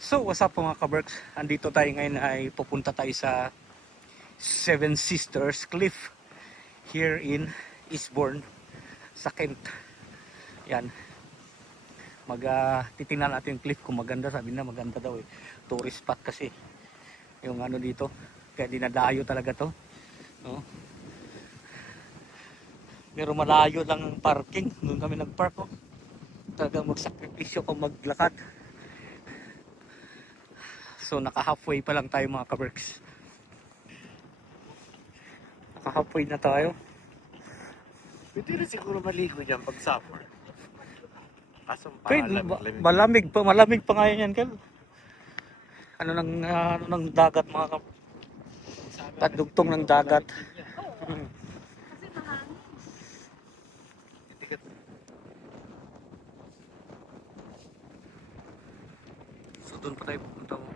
So, what's up mga kaberks? Andito tayo ngayon ay pupunta tayo sa Seven Sisters Cliff here in Eastbourne sa Kent. Yan. Titingnan natin yung cliff kung maganda. Sabi na maganda daw eh. Tourist spot kasi yung ano dito. Kaya dinadayo talaga to. No? Pero malayo lang ang parking. Doon kami nagpark. Oh. Talagang magsakripisyo kung maglakad. So naka-halfway pa lang tayo mga kaberks. Naka-halfway na tayo. Pwede rin siguro maligo dyan pag summer. Kaso Pwede, malamig. malamig pa nga yan, Kel. Ano ng dagat mga padugtong ng dagat. So doon pa tayo pupunta mo.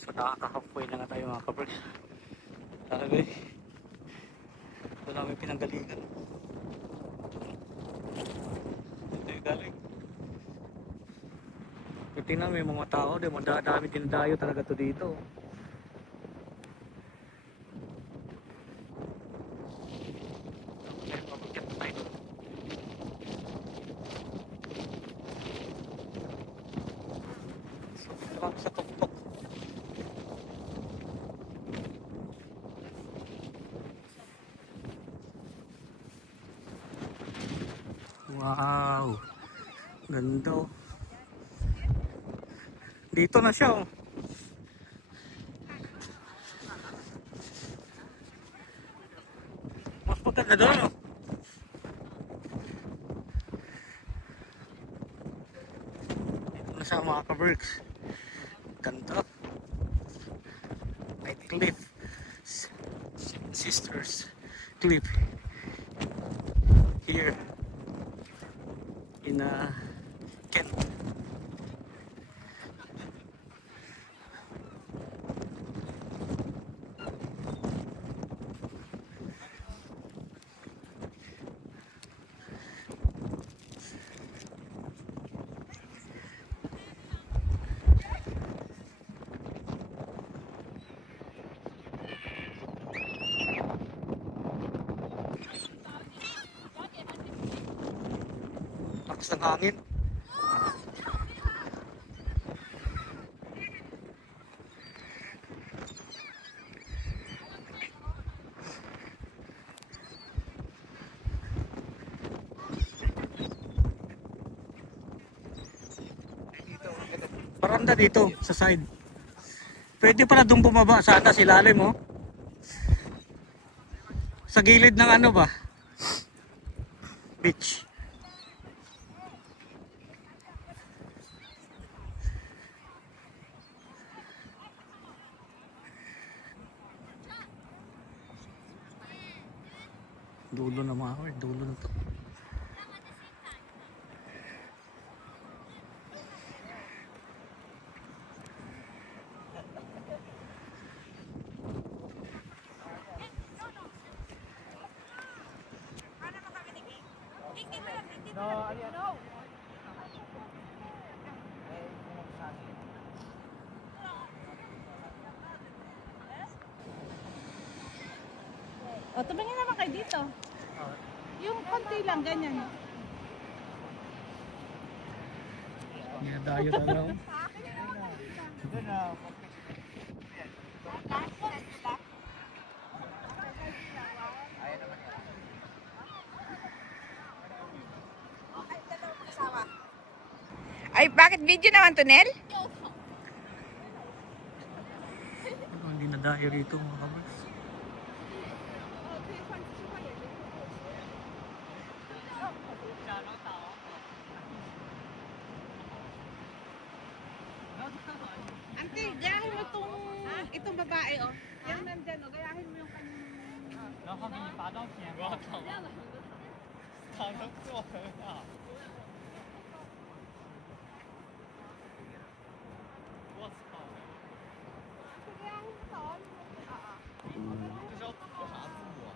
So nakaka-halfway na nga tayo mga kaberks. Sabi, ito namin pinanggalingan. Ito yung galing. Pero tingnan may mga tao, dami tindayo talaga to dito. So, ito kami sa tuktok. Wow! Ganda oh. Dito na siya oh. Mas maganda doon oh. Dito na siya mga kaberks. Ganda. Night Cliff. Sisters Cliff. Here in Kent. Lakas ng hangin. Paranda dito sa side. Pwede pala doon bumaba sa atas ilalim oh. Sa gilid ng ano ba? Beach. Dulo na mga kaberks, dulo na to. O, tumingin naman kayo dito. Yung konti lang, ganyan. Dinadayo talaga oh. Ay, bakit video naman to, Nel? Dadayo rito mga kabers. Ante, gayahin mo itong babae, oh. Yan nandyan, oh. Gayahin mo yung kanyang... 然后给你发照片，不要吵，长得做很好。我操！这是要读啥字母？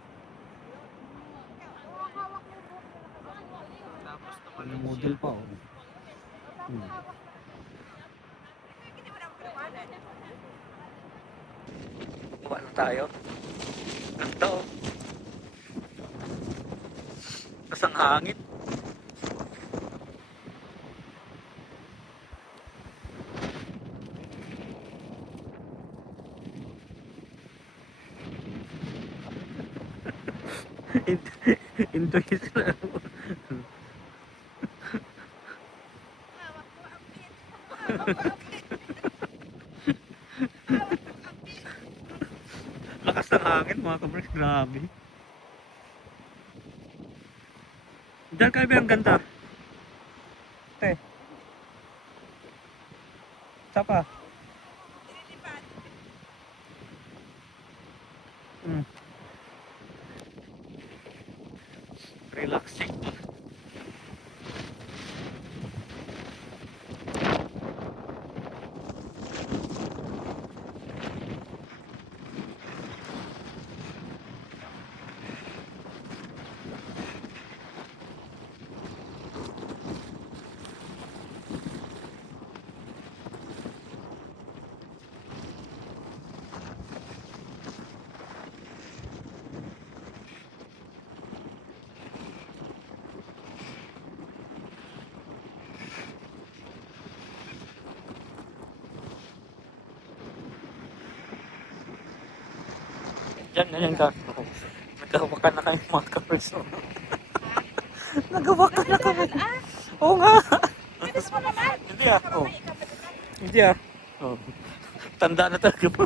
Tapos naman May model pa oh. Kuha na tayo. Ganda oh. Tas ang hangin. Indonesia. Lakas ng hangin mga kabers, grabe. Diyan kayo ba ang ganda? Te. Sapa. Hmm. Relaxing. Diyan, ganyan ka. Naghawakan na kayo mga kabers. Naghawakan na kami. Oo nga. Bilis mo naman! Hindi ah. Oh. Hindi ah. Oh. Tanda na talaga po.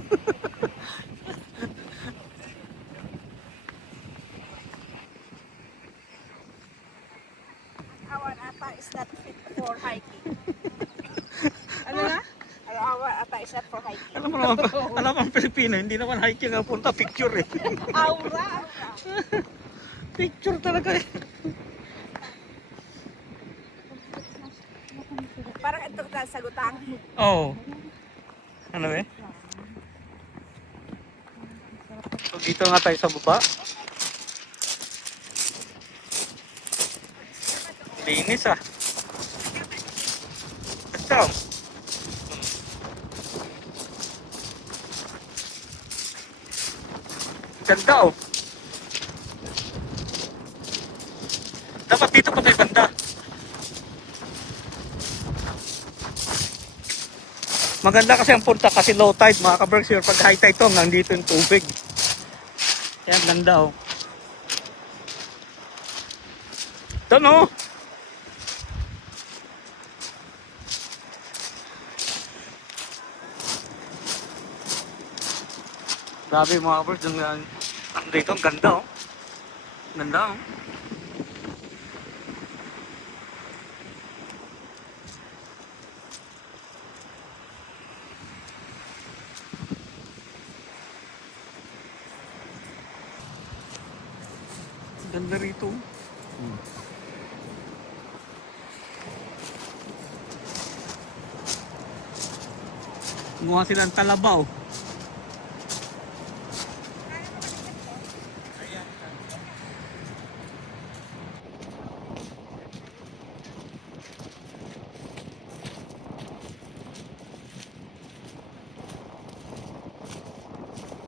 Our ata is not fit for hiking. Ano na? Our ata is not for hiking. Alam mo ang Pilipino, hindi naman hiking ang punta, picture eh. Aura! Picture talaga eh. Parang ito ka sa gutang. Oo. Oh. Ano eh? So dito nga tayo sa baba. Linis ah. Basta. Ganda oh. Dapat dito pa tayo banda. Maganda kasi ang punta kasi low tide mga ka-Berkshire. Pag high tide to hanggang dito yung tubig. Kaya ang ganda oh. Ito no. Grabe mga ka-Berks. Ang dito ang ganda oh. Ganda oh. Ganda rito. Gumawa sila ng talabaw.